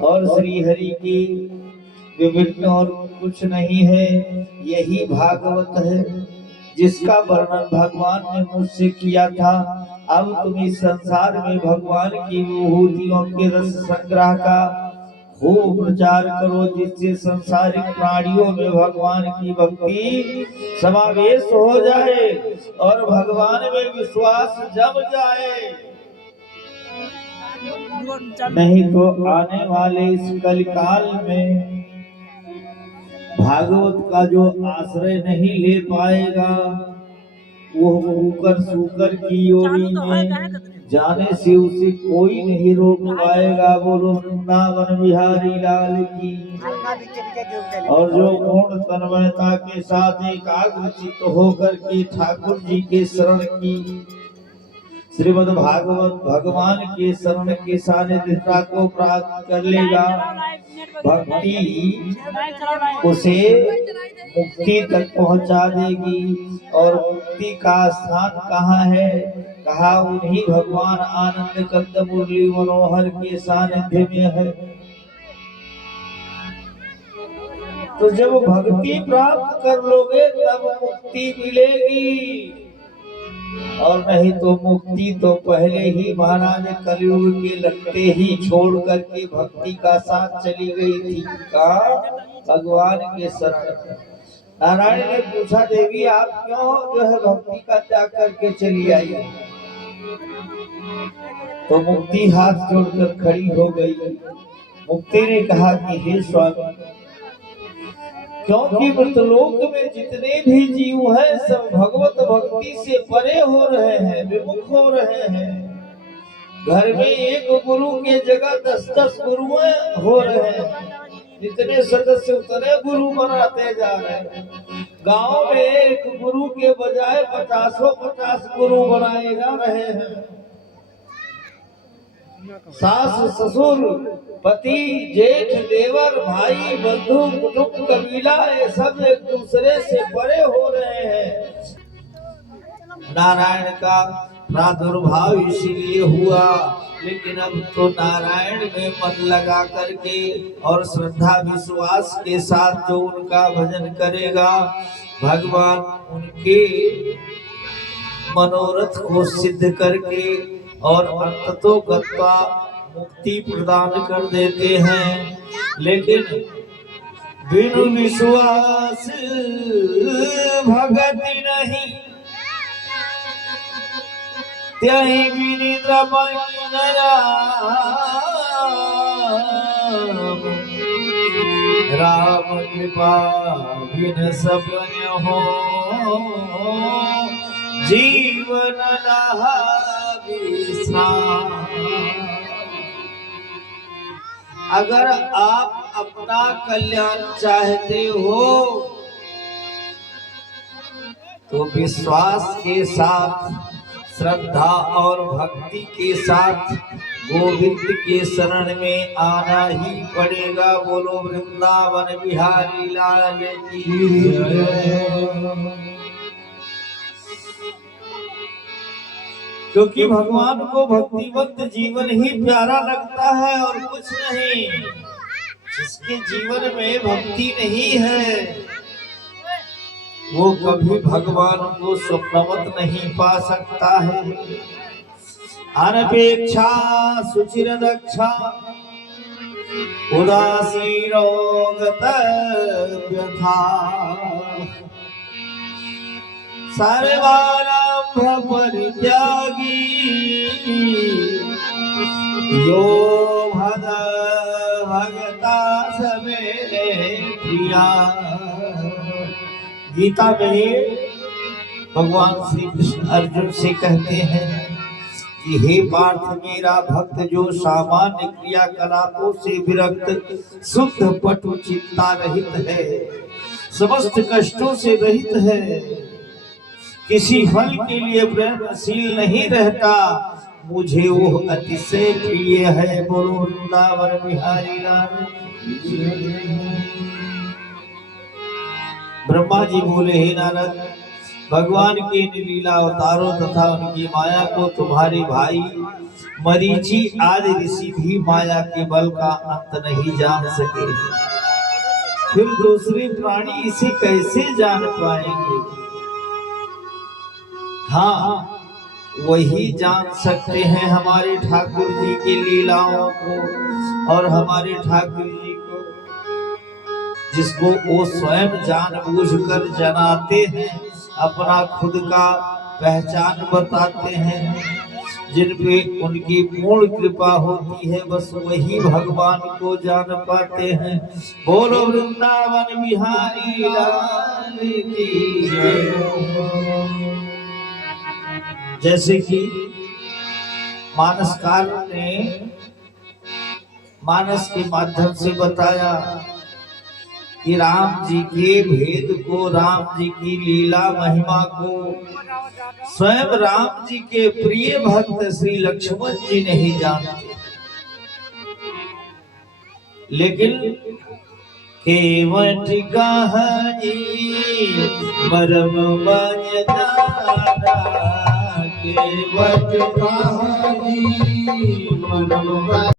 और श्री हरि की विभिन्न और कुछ नहीं है, यही भागवत है जिसका वर्णन भगवान ने मुझसे किया था। अब तुम इस संसार में भगवान की विभूतियों के रस संग्रह का खूब प्रचार करो, जिससे संसारिक प्राणियों में भगवान की भक्ति समावेश हो जाए और भगवान में विश्वास जम जाए। नहीं तो आने वाले इस कलिकाल में भागवत का जो आश्रय नहीं ले पाएगा वो ऊकर सूकर की योनि में जाने से उसे कोई नहीं रोक पाएगा। बोलो वृंदावन बिहारी लाल की। और जो पूर्ण तन्मयता के साथ एकाग्रचित्त होकर के ठाकुर जी के शरण की श्रीमद् भागवत भगवान के शरण के सानिध्यता को प्राप्त कर लेगा, भक्ति उसे मुक्ति तक पहुंचा देगी। और मुक्ति का स्थान कहाँ है? कहा उन्हीं भगवान आनंद कंद मुरली मनोहर के सानिध्य में है। तो जब भक्ति प्राप्त कर लोगे तब मुक्ति मिलेगी, और नहीं तो मुक्ति तो पहले ही महाराज कलयुग के लगते ही छोड़ करके भक्ति का साथ चली गई थी का भगवान के शरण। नारायण ने पूछा, देवी आप क्यों जो है भक्ति का त्याग करके चली आई? तो मुक्ति हाथ जोड़कर खड़ी हो गई। मुक्ति ने कहा कि हे स्वामी, क्योंकि मृतलोक में जितने भी जीव हैं सब भगवत भक्ति से परे हो रहे हैं, विमुख हो रहे हैं। घर में एक गुरु के जगह 10-10 गुरु हो रहे हैं, जितने सदस्य उतने गुरु बनाते जा रहे हैं। गांव में एक गुरु के बजाय 50 गुरु बनाए जा रहे हैं। सास ससुर पति जेठ देवर भाई बंधु कुटुंब कबीला ये सब एक दूसरे से परे हो रहे हैं। नारायण का प्रादुर्भाव इसीलिए हुआ, लेकिन अब तो नारायण में मन लगा करके और श्रद्धा विश्वास के साथ जो उनका भजन करेगा, भगवान उनके मनोरथ को सिद्ध करके और अंततो गत्वा मुक्ति प्रदान कर देते हैं। लेकिन बिनु विश्वास भगति नहीं, त्यहि विनिद्र राम कृपा बिन सपन हो, जीवन लहा अगर आप अपना कल्याण चाहते हो तो विश्वास के साथ श्रद्धा और भक्ति के साथ गोविंद के शरण में आना ही पड़ेगा। बोलो वृंदावन बिहारी लाल की जय। क्योंकि भगवान को भक्तिवंत जीवन ही प्यारा लगता है और कुछ नहीं। जिसके जीवन में भक्ति नहीं है वो कभी भगवान को स्वप्नवत नहीं पा सकता है। अनपेक्षा सुचिर दक्षा उदासीनो गतव्यथा, सर्वारंभ परित्यागी यो भद भगता समेरे प्रिया। गीता में भगवान श्री कृष्ण अर्जुन से कहते हैं कि हे पार्थ, मेरा भक्त जो सामान्य क्रियाकलापों से विरक्त शुद्ध पटु चिंता रहित है, समस्त कष्टों से रहित है, किसी फल के लिए प्रयत्नशील नहीं रहता, मुझे वो अतिशय प्रिय है। बोलो वृंदावन बिहारी लाल। ब्रह्मा जी बोले, हे नारद, भगवान के लीला अवतारों तथा उनकी माया को तुम्हारे भाई मरीचि आदि ऋषि भी माया के बल का अंत नहीं जान सके, फिर दूसरे प्राणी इसे कैसे जान पाएंगे? हाँ, वही जान सकते हैं हमारे ठाकुर जी की लीलाओं को और हमारे ठाकुर जी को, जिसको वो स्वयं जानबूझकर जनाते हैं, अपना खुद का पहचान बताते हैं, जिन पे उनकी पूर्ण कृपा होती है, बस वही भगवान को जान पाते हैं। बोलो वृंदावन बिहारी लाल की जय। जैसे कि मानसकार ने मानस के माध्यम से बताया कि राम जी के भेद को, राम जी की लीला महिमा को स्वयं राम जी के प्रिय भक्त श्री लक्ष्मण जी नहीं जानते, लेकिन केवट कहानी मरम केवट कहानी मरम